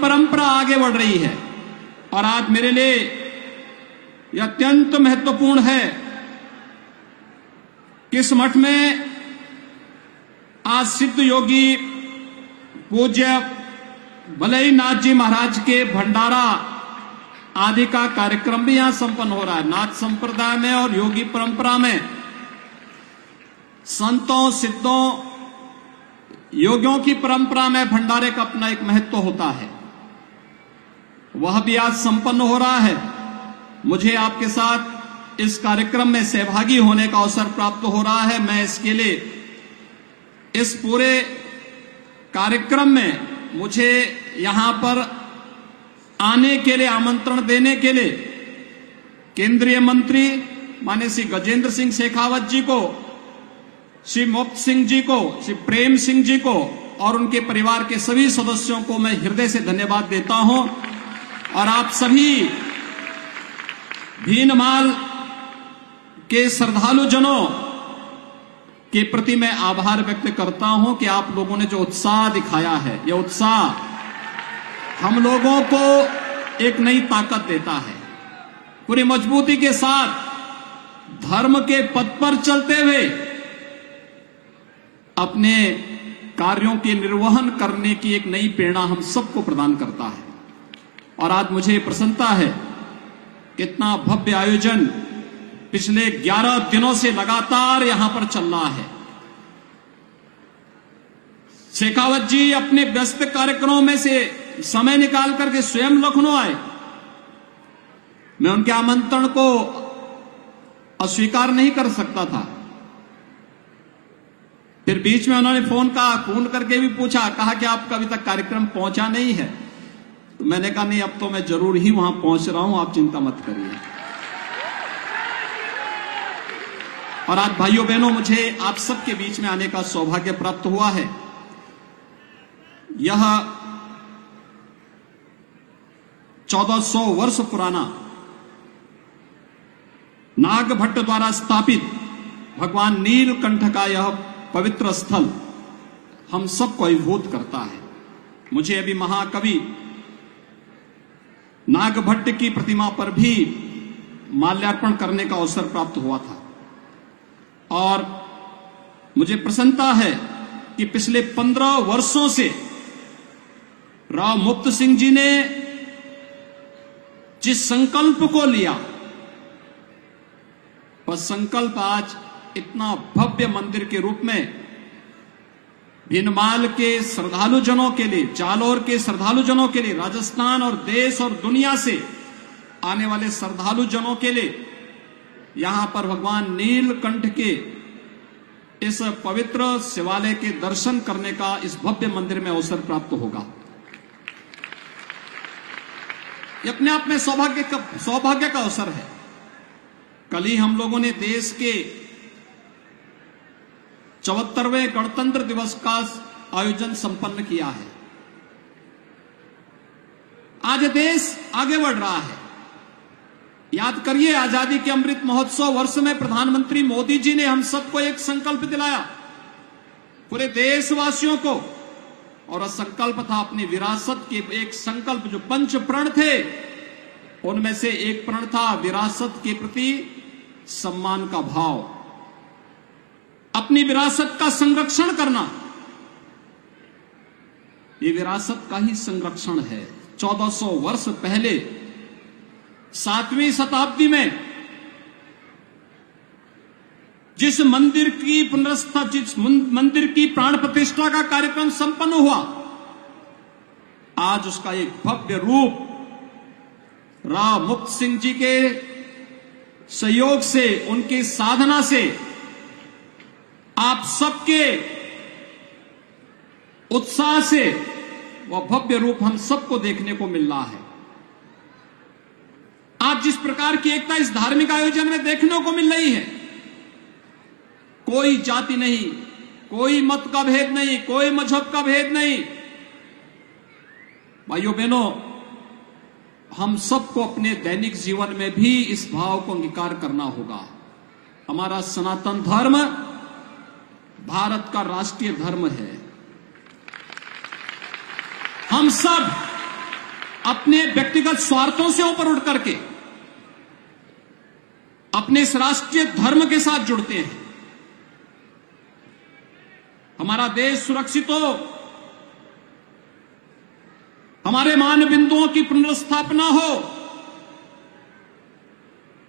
परंपरा आगे बढ़ रही है। और आज मेरे लिए यह अत्यंत महत्वपूर्ण है कि इस मठ में आज सिद्ध योगी पूज्य भलई नाथ जी महाराज के भंडारा आदि का कार्यक्रम भी यहां संपन्न हो रहा है। नाथ संप्रदाय में और योगी परंपरा में संतों सिद्धों योगियों की परंपरा में भंडारे का अपना एक महत्व होता है, वह भी आज संपन्न हो रहा है। मुझे आपके साथ इस कार्यक्रम में सहभागी होने का अवसर प्राप्त हो रहा है। मैं इसके लिए इस पूरे कार्यक्रम में मुझे यहां पर आने के लिए आमंत्रण देने के लिए केंद्रीय मंत्री माननीय श्री गजेंद्र सिंह शेखावत जी को, श्री मुक्त सिंह जी को, श्री प्रेम सिंह जी को और उनके परिवार के सभी सदस्यों को मैं हृदय से धन्यवाद देता हूं। और आप सभी भीनमाल के श्रद्धालु जनों के प्रति मैं आभार व्यक्त करता हूं कि आप लोगों ने जो उत्साह दिखाया है, यह उत्साह हम लोगों को एक नई ताकत देता है। पूरी मजबूती के साथ धर्म के पथ पर चलते हुए अपने कार्यों के निर्वहन करने की एक नई प्रेरणा हम सबको प्रदान करता है। और आज मुझे प्रसन्नता है कितना भव्य आयोजन पिछले 11 दिनों से लगातार यहां पर चल रहा है। शेखावत जी अपने व्यस्त कार्यक्रमों में से समय निकाल करके स्वयं लखनऊ आए। मैं उनके आमंत्रण को अस्वीकार नहीं कर सकता था। फिर बीच में उन्होंने फोन करके भी पूछा, कहा कि आपका अभी तक कार्यक्रम पहुंचा नहीं है। तो मैंने कहा नहीं, अब तो मैं जरूर ही वहां पहुंच रहा हूं, आप चिंता मत करिए। और आज भाइयों बहनों, मुझे आप सबके बीच में आने का सौभाग्य प्राप्त हुआ है। यह 1400 वर्ष पुराना नागभट्ट द्वारा स्थापित भगवान नीलकंठ का यह पवित्र स्थल हम सबको अभिभूत करता है। मुझे अभी महाकवि नागभट्ट की प्रतिमा पर भी माल्यार्पण करने का अवसर प्राप्त हुआ था। और मुझे प्रसन्नता है कि पिछले 15 वर्षों से राव मुक्त सिंह जी ने जिस संकल्प को लिया, वह संकल्प आज इतना भव्य मंदिर के रूप में भीनमाल के श्रद्धालु जनों के लिए, जालौर के श्रद्धालु जनों के लिए, राजस्थान और देश और दुनिया से आने वाले श्रद्धालु जनों के लिए यहां पर भगवान नीलकंठ के इस पवित्र शिवालय के दर्शन करने का इस भव्य मंदिर में अवसर प्राप्त होगा। यह अपने आप में सौभाग्य का अवसर है। कल ही हम लोगों ने देश के 74वें गणतंत्र दिवस का आयोजन संपन्न किया है। आज देश आगे बढ़ रहा है। याद करिए, आजादी के अमृत महोत्सव वर्ष में प्रधानमंत्री मोदी जी ने हम सबको एक संकल्प दिलाया, पूरे देशवासियों को। और वह संकल्प था अपनी विरासत के एक संकल्प, जो 5 प्रण थे उनमें से एक प्रण था विरासत के प्रति सम्मान का भाव, अपनी विरासत का संरक्षण करना। ये विरासत का ही संरक्षण है। 1400 वर्ष पहले 7वीं शताब्दी में जिस मंदिर की जिस मंदिर की प्राण प्रतिष्ठा का कार्यक्रम संपन्न हुआ, आज उसका एक भव्य रूप राव मुक्त सिंह जी के सहयोग से, उनकी साधना से, आप सबके उत्साह से वह भव्य रूप हम सबको देखने को मिल रहा है। आज जिस प्रकार की एकता इस धार्मिक आयोजन में देखने को मिल रही है, कोई जाति नहीं, कोई मत का भेद नहीं, कोई मजहब का भेद नहीं। भाइयों बहनों, हम सबको अपने दैनिक जीवन में भी इस भाव को अंगीकार करना होगा। हमारा सनातन धर्म भारत का राष्ट्रीय धर्म है। हम सब अपने व्यक्तिगत स्वार्थों से ऊपर उठ करके अपने इस राष्ट्रीय धर्म के साथ जुड़ते हैं। हमारा देश सुरक्षित हो, हमारे मान बिंदुओं की पुनर्स्थापना हो,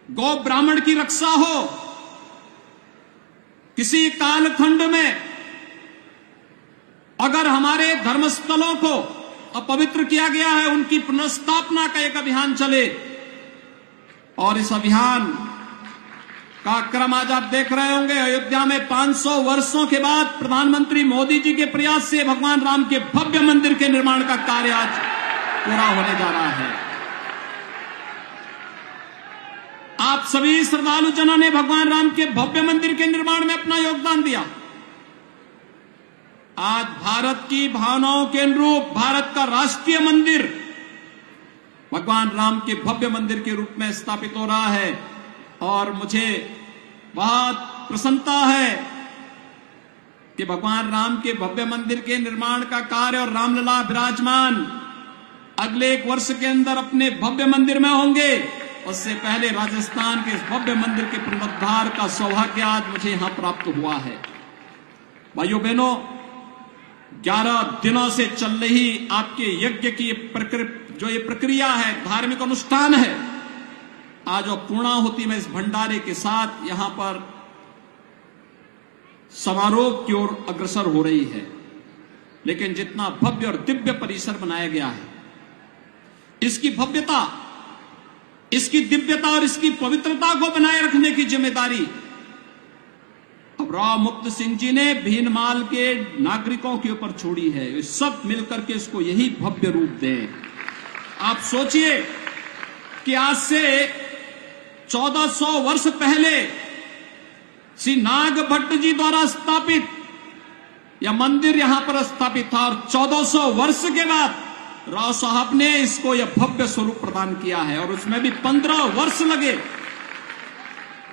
गौ ब्राह्मण की रक्षा हो, किसी कालखंड में अगर हमारे धर्मस्थलों को अपवित्र किया गया है, उनकी पुनर्स्थापना का एक अभियान चले। और इस अभियान का क्रम आज आप देख रहे होंगे। अयोध्या में 500 वर्षों के बाद प्रधानमंत्री मोदी जी के प्रयास से भगवान राम के भव्य मंदिर के निर्माण का कार्य आज पूरा होने जा रहा है। आप सभी श्रद्धालु जनों ने भगवान राम के भव्य मंदिर के निर्माण में अपना योगदान दिया। आज भारत की भावनाओं के अनुरूप भारत का राष्ट्रीय मंदिर भगवान राम के भव्य मंदिर के रूप में स्थापित हो रहा है। और मुझे बहुत प्रसन्नता है कि भगवान राम के भव्य मंदिर के निर्माण का कार्य और रामलला विराजमान अगले 1 वर्ष के अंदर अपने भव्य मंदिर में होंगे। उससे पहले राजस्थान के इस भव्य मंदिर के पुनरुद्धार का सौभाग्य आज मुझे यहां प्राप्त हुआ है। भाइयों बहनों, 11 दिनों से चल रही आपके यज्ञ की जो ये प्रक्रिया है, धार्मिक अनुष्ठान है, आज वो पूर्णाहुति में इस भंडारे के साथ यहां पर समारोह की ओर अग्रसर हो रही है। लेकिन जितना भव्य और दिव्य परिसर बनाया गया है, इसकी भव्यता, इसकी दिव्यता और इसकी पवित्रता को बनाए रखने की जिम्मेदारी अब राव मुक्त सिंह जी ने भीनमाल के नागरिकों के ऊपर छोड़ी है। वे सब मिलकर के इसको यही भव्य रूप दें। आप सोचिए कि आज से 1400 वर्ष पहले श्री नाग भट्ट जी द्वारा स्थापित यह मंदिर यहां पर स्थापित था, और 1400 वर्ष के बाद राव साहब ने इसको यह भव्य स्वरूप प्रदान किया है। और उसमें भी 15 वर्ष लगे।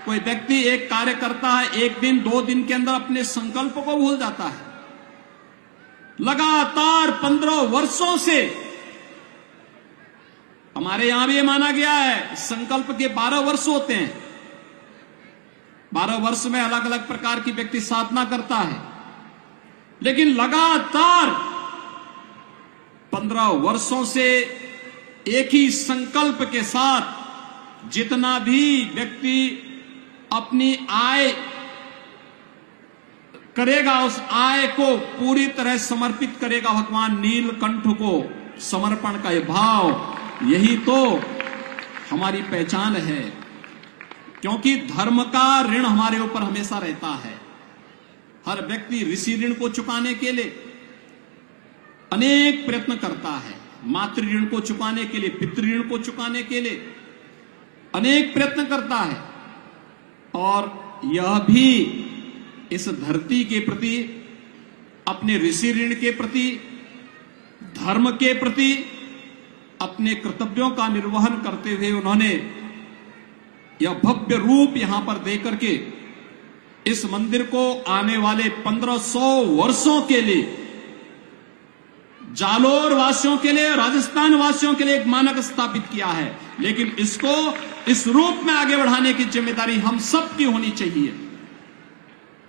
कोई व्यक्ति एक कार्य करता है, 1 दिन 2 दिन के अंदर अपने संकल्प को भूल जाता है। लगातार 15 वर्षों से हमारे यहां भी माना गया है संकल्प के 12 वर्ष होते हैं। 12 वर्ष में अलग अलग प्रकार की व्यक्ति साधना करता है, लेकिन लगातार 15 वर्षों से एक ही संकल्प के साथ जितना भी व्यक्ति अपनी आय करेगा, उस आय को पूरी तरह समर्पित करेगा भगवान नीलकंठ को। समर्पण का यह भाव, यही तो हमारी पहचान है। क्योंकि धर्म का ऋण हमारे ऊपर हमेशा रहता है। हर व्यक्ति ऋषि ऋण को चुकाने के लिए अनेक प्रयत्न करता है। मातृ ऋण को चुकाने के लिए, पितृ ऋण को चुकाने के लिए अनेक प्रयत्न करता है। और यह भी इस धरती के प्रति, अपने ऋषि ऋण के प्रति, धर्म के प्रति अपने कर्तव्यों का निर्वहन करते हुए उन्होंने यह भव्य रूप यहां पर देकर के इस मंदिर को आने वाले 1500 वर्षों के लिए जालोर वासियों के लिए, राजस्थान वासियों के लिए एक मानक स्थापित किया है। लेकिन इसको इस रूप में आगे बढ़ाने की जिम्मेदारी हम सब की होनी चाहिए,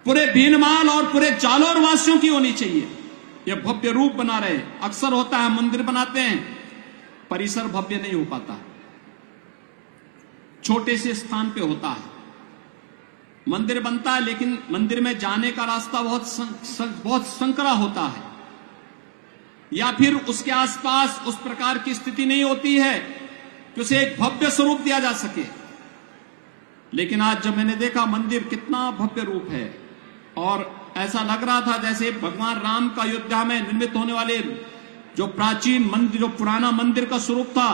पूरे भीनमाल और पूरे जालोर वासियों की होनी चाहिए। यह भव्य रूप बना रहे। अक्सर होता है मंदिर बनाते हैं, परिसर भव्य नहीं हो पाता, छोटे से स्थान पे होता है। मंदिर बनता है लेकिन मंदिर में जाने का रास्ता बहुत संकरा होता है, या फिर उसके आसपास उस प्रकार की स्थिति नहीं होती है कि उसे एक भव्य स्वरूप दिया जा सके। लेकिन आज जब मैंने देखा मंदिर कितना भव्य रूप है, और ऐसा लग रहा था जैसे भगवान राम का अयोध्या में निर्मित होने वाले जो प्राचीन मंदिर, जो पुराना मंदिर का स्वरूप था,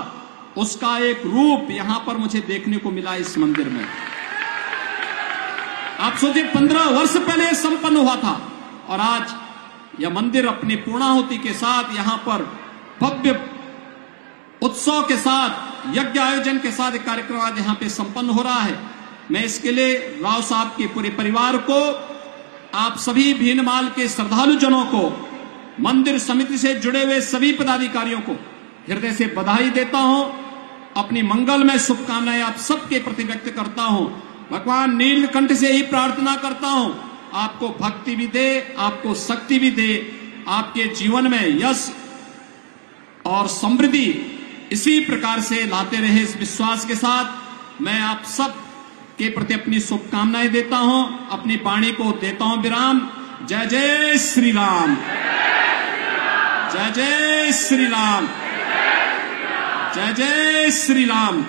उसका एक रूप यहां पर मुझे देखने को मिला इस मंदिर में। आप सोचिए 15 वर्ष पहले संपन्न हुआ था, और आज यह मंदिर अपनी पूर्णाहुति के साथ यहां पर भव्य उत्सव के साथ, यज्ञ आयोजन के साथ एक कार्यक्रम आज यहां पे संपन्न हो रहा है। मैं इसके लिए राव साहब के पूरे परिवार को, आप सभी भीनमाल के श्रद्धालु जनों को, मंदिर समिति से जुड़े हुए सभी पदाधिकारियों को हृदय से बधाई देता हूं, अपनी मंगलमय शुभकामनाएं आप सबके प्रति व्यक्त करता हूं। भगवान नीलकंठ से ही प्रार्थना करता हूं, आपको भक्ति भी दे, आपको शक्ति भी दे, आपके जीवन में यश और समृद्धि इसी प्रकार से लाते रहे। इस विश्वास के साथ मैं आप सब के प्रति अपनी शुभकामनाएं देता हूं, अपनी वाणी को देता हूं विराम। जय जय श्री राम, जय जय श्री राम, जय जय श्री राम।